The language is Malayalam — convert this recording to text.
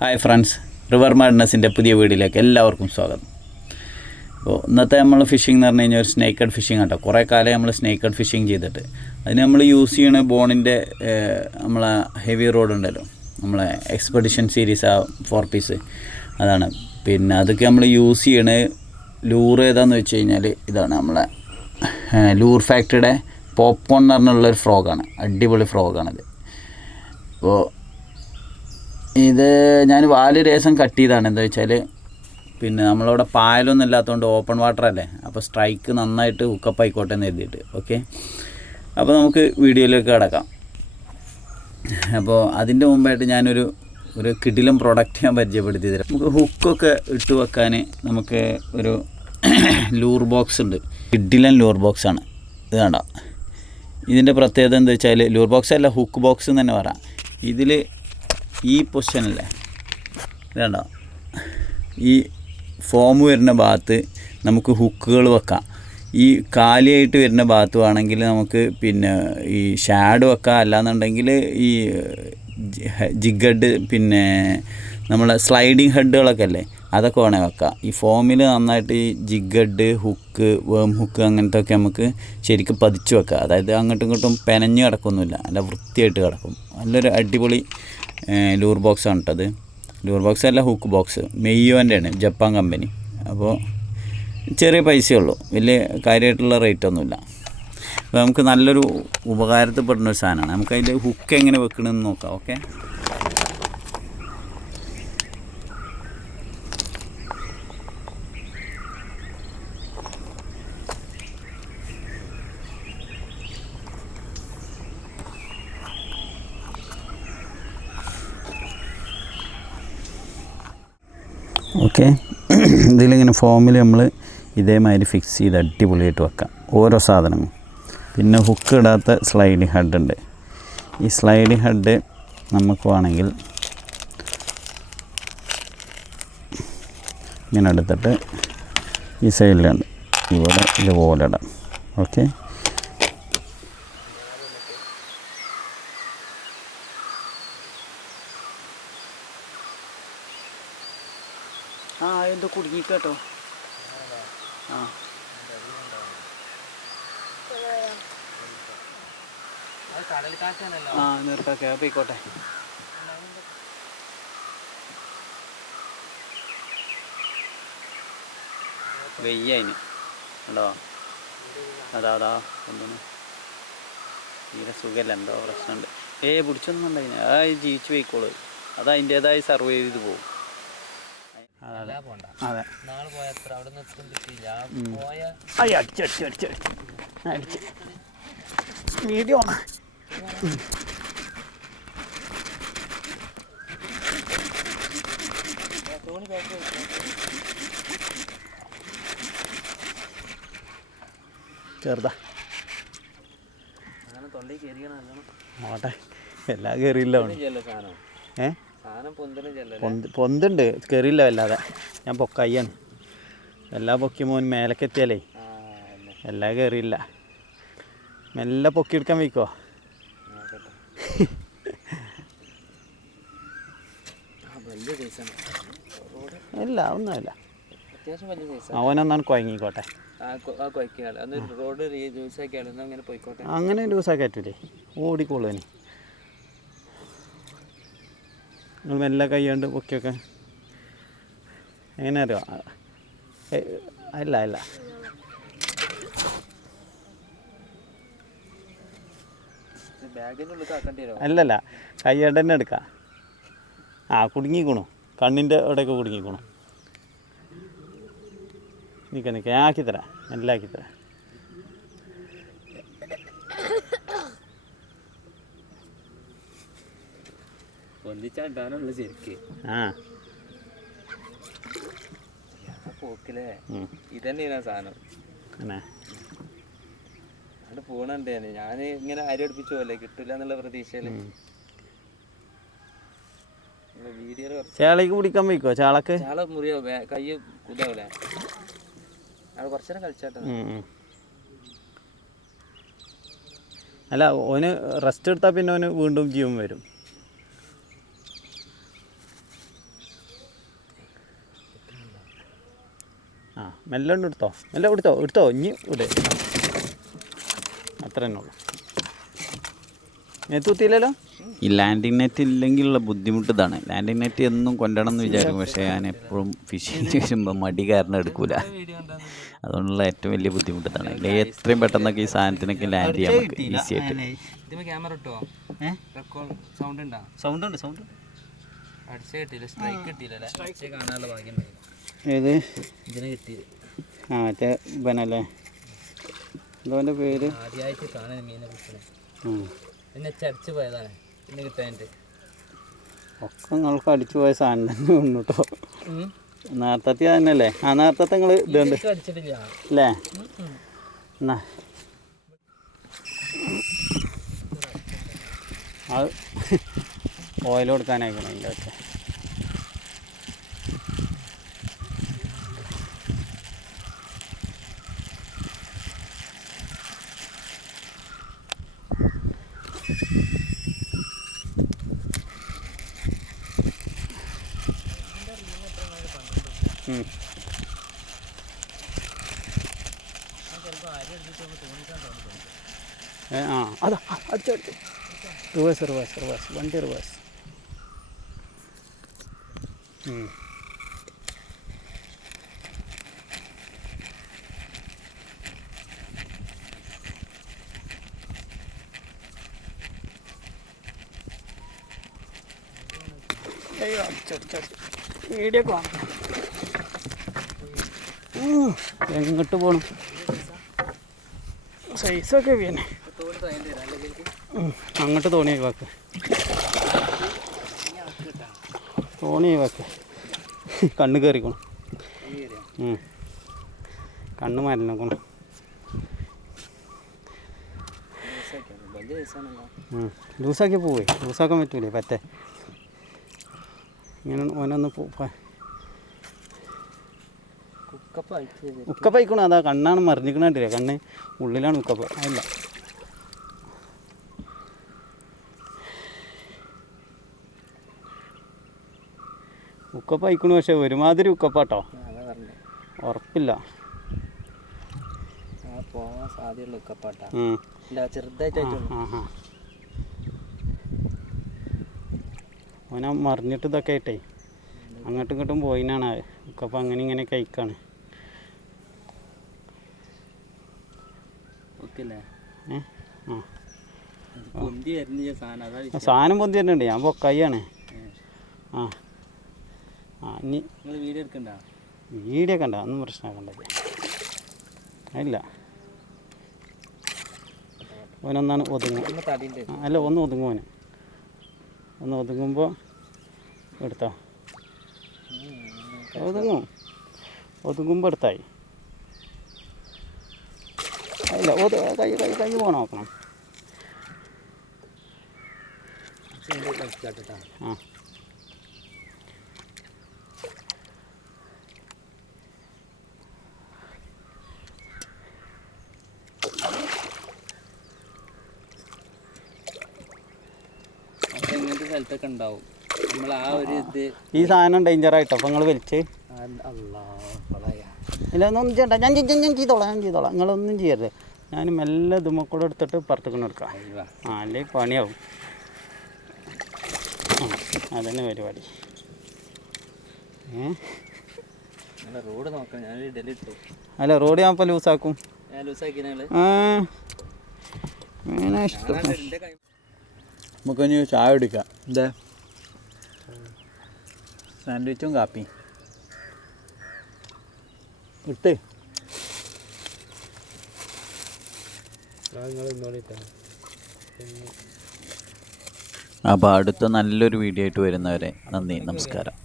ഹായ് ഫ്രണ്ട്സ്, റിവർ മാഡ്നസിൻ്റെ പുതിയ വീഡിയോയിലേക്ക് എല്ലാവർക്കും സ്വാഗതം. അപ്പോൾ ഇന്നത്തെ നമ്മൾ ഫിഷിംഗ് എന്ന് പറഞ്ഞു കഴിഞ്ഞാൽ ഒരു സ്നേക്കഡ് ഫിഷിംഗ് ആട്ടോ. കുറേ കാലം നമ്മൾ സ്നേക്കഡ് ഫിഷിംഗ് ചെയ്തിട്ട് അതിന് നമ്മൾ യൂസ് ചെയ്യണ ബോണിൻ്റെ നമ്മളെ ഹെവി റോഡ് ഉണ്ടല്ലോ, നമ്മളെ എക്സ്പെഡിഷൻ സീരീസ് ആ 4 പീസ് അതാണ്. പിന്നെ അതൊക്കെ നമ്മൾ യൂസ് ചെയ്യണ ലൂർ ഏതാണെന്ന് വെച്ച് കഴിഞ്ഞാൽ ഇതാണ് നമ്മളെ ലൂർ ഫാക്ടറിയുടെ പോപ്കോൺ എന്ന് പറഞ്ഞുള്ളൊരു ഫ്രോഗാണ്. അടിപൊളി ഫ്രോഗാണത്. അപ്പോൾ ഇത് ഞാൻ വാല് രേസം കട്ട് ചെയ്താണ്. എന്താ വെച്ചാൽ പിന്നെ നമ്മളവിടെ പായലൊന്നും ഇല്ലാത്തതുകൊണ്ട് ഓപ്പൺ വാട്ടർ അല്ലേ, അപ്പോൾ സ്ട്രൈക്ക് നന്നായിട്ട് ഹുക്കപ്പ് ആയിക്കോട്ടെ എന്ന് എഴുതിയിട്ട്. ഓക്കെ, അപ്പോൾ നമുക്ക് വീഡിയോയിലേക്ക് കിടക്കാം. അപ്പോൾ അതിൻ്റെ മുമ്പായിട്ട് ഞാനൊരു കിടിലം പ്രോഡക്റ്റ് ഞാൻ പരിചയപ്പെടുത്തി തരാം. നമുക്ക് ഹുക്കൊക്കെ ഇട്ട് വെക്കാൻ നമുക്ക് ഒരു ലൂർ ബോക്സ് ഉണ്ട്. കിടിലൻ ലൂർ ബോക്സാണ് ഇത്. കണ്ട, ഇതിൻ്റെ പ്രത്യേകത എന്താ വെച്ചാൽ ലൂർ ബോക്സ് അല്ല, ഹുക്ക് ബോക്സ് എന്ന് തന്നെ പറയാം. ഇതിൽ ഈ പൊസിഷനല്ലേ വേണ്ട, ഈ ഫോം വരുന്ന ഭാഗത്ത് നമുക്ക് ഹുക്കുകൾ വെക്കാം. ഈ കാലിയായിട്ട് വരുന്ന ഭാഗത്ത് വേണമെങ്കിൽ നമുക്ക് പിന്നെ ഈ ഷാഡ് വെക്കാം. അല്ലാന്നുണ്ടെങ്കിൽ ഈ ജിഗഡ് പിന്നെ നമ്മളെ സ്ലൈഡിങ് ഹെഡുകളൊക്കെ അല്ലേ, അതൊക്കെ വേണേൽ വെക്കാം. ഈ ഫോമിൽ നന്നായിട്ട് ഈ ജിഗഡ്, ഹുക്ക്, വേം ഹുക്ക് അങ്ങനത്തെ ഒക്കെ നമുക്ക് ശരിക്കും പതിച്ച് വെക്കാം. അതായത് അങ്ങോട്ടും ഇങ്ങോട്ടും പെനഞ്ഞ് കിടക്കൊന്നുമില്ല, നല്ല വൃത്തിയായിട്ട് കിടക്കും. നല്ലൊരു അടിപൊളി ലൂർ ബോക്സ് ആണ് കേട്ടത്. ലൂർ ബോക്സ് അല്ല, ഹുക്ക് ബോക്സ്. മെയ്യോൻ്റെ ആണ്, ജപ്പാൻ കമ്പനി. അപ്പോൾ ചെറിയ പൈസയുള്ളൂ, വലിയ കാര്യമായിട്ടുള്ള റേറ്റൊന്നുമില്ല. അപ്പോൾ നമുക്ക് നല്ലൊരു ഉപകാരത്തിൽപ്പെടുന്ന ഒരു സാധനമാണ്. നമുക്ക് അതിൻ്റെ ഹുക്ക് എങ്ങനെ വെക്കണമെന്ന് നോക്കാം. Okay, okay. ഇതിലിങ്ങനെ ഫോമിൽ നമ്മൾ ഇതേമാതിരി ഫിക്സ് ചെയ്ത് അടിപൊളിയായിട്ട് വെക്കാം ഓരോ സാധനങ്ങളും. പിന്നെ ഹുക്ക് ഇടാത്ത സ്ലൈഡിങ് ഹെഡ് ഉണ്ട്. ഈ സ്ലൈഡിങ് ഹെഡ് നമുക്ക് വേണമെങ്കിൽ ഇങ്ങനെ എടുത്തിട്ട് ഈ സൈഡിലുണ്ട്, ഇവിടെ ഇതുപോലെ ഇടാം. ഓക്കെ, എന്തോ കുടുങ്ങി കേട്ടോ. നിർത്താക്കെ പോയിക്കോട്ടെ. വെയ്യതിന് ഉണ്ടോ? അതാ ഒന്നിന് തീരെ സുഖമല്ല, എന്തോ പ്രശ്നമുണ്ട്. പിടിച്ചൊന്നും ഉണ്ടായിന്. ജീവിച്ച് പോയിക്കോളൂ. അത് അതിൻ്റേതായി സർവ് ചെയ്ത് പോകും. അതെ, അടിച്ച് വീഡിയോ ആണ്. ചെറുതാ ഓട്ടെ, എല്ലാം കയറിയില്ല. പൊന്തുണ്ട്, കയറിയില്ല വല്ലാതെ. ഞാൻ പൊക്കയ്യാണ്. എല്ലാ പൊക്കി മോൻ മേലക്കെത്തിയാലേ എല്ലാം കയറിയില്ല. മെല്ലെ പൊക്കിയെടുക്കാൻ വയ്ക്കോ. ഇല്ല, ഒന്നുമില്ല. അവനൊന്നാണ് കുഴങ്ങിക്കോട്ടെ. അങ്ങനെ ലൂസാക്കി പറ്റൂലേ, ഓടിക്കോളൂന്. നിങ്ങൾ മെല്ലെ കൈകൊണ്ട് പൊക്കിയൊക്കെ എങ്ങനെ അറിയോ? അല്ല അല്ലല്ല, കൈയ്യോണ്ട് തന്നെ എടുക്കാം. കുടുങ്ങിക്കണു, കണ്ണിൻ്റെ അവിടെയൊക്കെ കുടുങ്ങിക്കണു. നിൽക്ക ഞാൻ ആക്കിത്തരാം, എല്ലാം ആക്കിത്തരാം. ഇതന്നെയാണ് സാധനം. അവിടെ പോണണ്ടേ, ഞാൻ ഇങ്ങനെ അരി അടുപ്പിച്ചു പോലെ കിട്ടില്ല എന്നുള്ള പ്രതീക്ഷയില്. ചേളയ്ക്ക് പിടിക്കാൻ വയ്ക്കോ? ചാളക്ക് ചാള മുറിയോ, കൈ കുതാവൂലേ? അവിടെ കുറച്ചേരം കളിച്ചാട്ടോ. അല്ല, ഓന് റെസ്റ്റ് എടുത്താൽ പിന്നെ ഓന് വീണ്ടും ജീവൻ വരും. മെല്ലെ ഒന്ന് എടുത്തോ, മെല്ലെ എടുത്തോ ഇനി ഇവിടെ അത്ര തന്നെ ഉള്ളു. എത്തുത്തില്ലല്ലോ. ഈ ലാൻഡിങ് നെറ്റ് ഇല്ലെങ്കിലുള്ള ബുദ്ധിമുട്ട് ഇതാണ്. ലാൻഡിങ് നെറ്റ് എന്നും കൊണ്ടുവരണം എന്ന് വിചാരിക്കും, പക്ഷേ ഞാൻ എപ്പോഴും ഫിഷിങ് വരുമ്പോൾ മടി കാരണം എടുക്കൂല. അതുകൊണ്ടുള്ള ഏറ്റവും വലിയ ബുദ്ധിമുട്ട് ഇതാണ്. അല്ലെങ്കിൽ എത്രയും പെട്ടെന്നൊക്കെ ഈ സാധനത്തിനൊക്കെ ലാൻഡ് ചെയ്യാൻ പറ്റും ഈസി ആയിട്ട്. ക്യാമറ ഇട്ടോ സൗണ്ട് ഉണ്ടോ? സൗണ്ട് ഉണ്ട്. അടിച്ച കിട്ടിയില്ല, സ്ട്രൈക്ക് കിട്ടിയില്ല, കാണാനുള്ള ഭാഗ്യം. ഏത് ഇതിനെ കിട്ടിയത് മറ്റേ ഇവനല്ലേ, എന്തോൻ്റെ പേര്? ആദ്യമായിട്ട് കാണാൻ മീനെ കിട്ടണേ. പിന്നെ ചടിച്ച് പോയതാണ് പിന്നെ കിട്ടാനായിട്ട്. ഒക്കെ നിങ്ങൾക്ക് അടിച്ചു പോയ സാധനം തന്നെ ഉണ്ട് കേട്ടോ. നേരത്തെ തന്നെയല്ലേ? ആ നേരത്തെ നിങ്ങൾ ഇതുണ്ട് അടിച്ചിട്ടില്ല അല്ലേ? എന്നാ അത് ഓയിൽ കൊടുക്കാനായിക്കണം അതിൻ്റെ ഒക്കെ. ആ അതാ അടിച്ചു റിവേഴ്സ് വണ്ടി റിവേഴ്സ്. അയ്യോ അടിച്ചു വീഡിയോ ഒക്കെ വാങ്ങണം. എങ്ങോട്ട് പോകണം? സൈസൊക്കെ പിന്നെ അങ്ങോട്ട് തോണി ഒഴിവാക്ക്, തോണി ഒഴിവാക്ക്. കണ്ണ് കയറിക്കണം, കണ്ണ് മരണക്കണം. ലൂസാക്കി പോവേ, ലൂസാക്കാൻ പറ്റൂലേ പറ്റേ. ഇങ്ങനെ ഓനൊന്ന് ഉക്കപ്പയിക്കണം. അതാ കണ്ണാണ് മറിഞ്ഞിക്കണില്ലേ, കണ്ണ് ഉള്ളിലാണ് ഉക്കപ്പ. അല്ല ഉക്കപ്പയിക്കണു, പക്ഷെ ഒരുമാതിരി ഉക്കപ്പാട്ടോ, ഉറപ്പില്ല. ഓന മറിഞ്ഞിട്ട് ഇതൊക്കെ ആയിട്ടേ അങ്ങോട്ടും ഇങ്ങോട്ടും പോയിനാണ് ഉക്കപ്പ. അങ്ങനെ ഇങ്ങനെ കഴിക്കാണ്. സാധനം പൊന്തി തന്നെയുണ്ട്, ഞാൻ പൊക്കായിയാണ്. ഇനി വീഡിയോ എടുക്കണ്ട, വീഡിയോ കണ്ട ഒന്നും പ്രശ്നമാക്കണ്ടത് ഇല്ല. ഓനൊന്നാണ് ഒതുങ്ങും. അല്ല ഒന്ന് ഒതുങ്ങും, ഓന് ഒന്ന് ഒതുങ്ങുമ്പോൾ എടുത്തോ. ഒതുങ്ങുമ്പോൾ എടുത്തായി. ഇല്ല കൈ പോകണം നോക്കണം. ആ ഇങ്ങനത്തെ സ്ഥലത്തൊക്കെ ഉണ്ടാവും നമ്മൾ ആ ഒരു ഇത്. ഈ സാധനം ഡേഞ്ചറായിട്ടോ അപ്പം നിങ്ങൾ വലിച്ച്. ഇല്ല ഒന്നും ചെയ്യണ്ട, ഞാൻ ചെയ്തോളാം. നിങ്ങളൊന്നും ചെയ്യരുത്. ഞാൻ മെല്ലെ ഇതുമ്മക്കൂടെ എടുത്തിട്ട് പുറത്തേക്ക് എടുക്കാം. അല്ലെങ്കിൽ പണിയാവും. അതന്നെ പരിപാടി. റോഡ് നോക്കാം, ഞാൻ ഡെലിറ്റ്. അല്ല റോഡ് ഞാൻ ഇപ്പോൾ ലൂസാക്കും. ഇഷ്ടം നമുക്കൊന്ന് ചായ കുടിക്കാം. എന്താ സാൻഡ്വിച്ചും കാപ്പി ഇട്ട്. അപ്പോൾ അടുത്ത നല്ലൊരു വീഡിയോ ആയിട്ട് വരുന്നവരെ നന്ദി, നമസ്കാരം.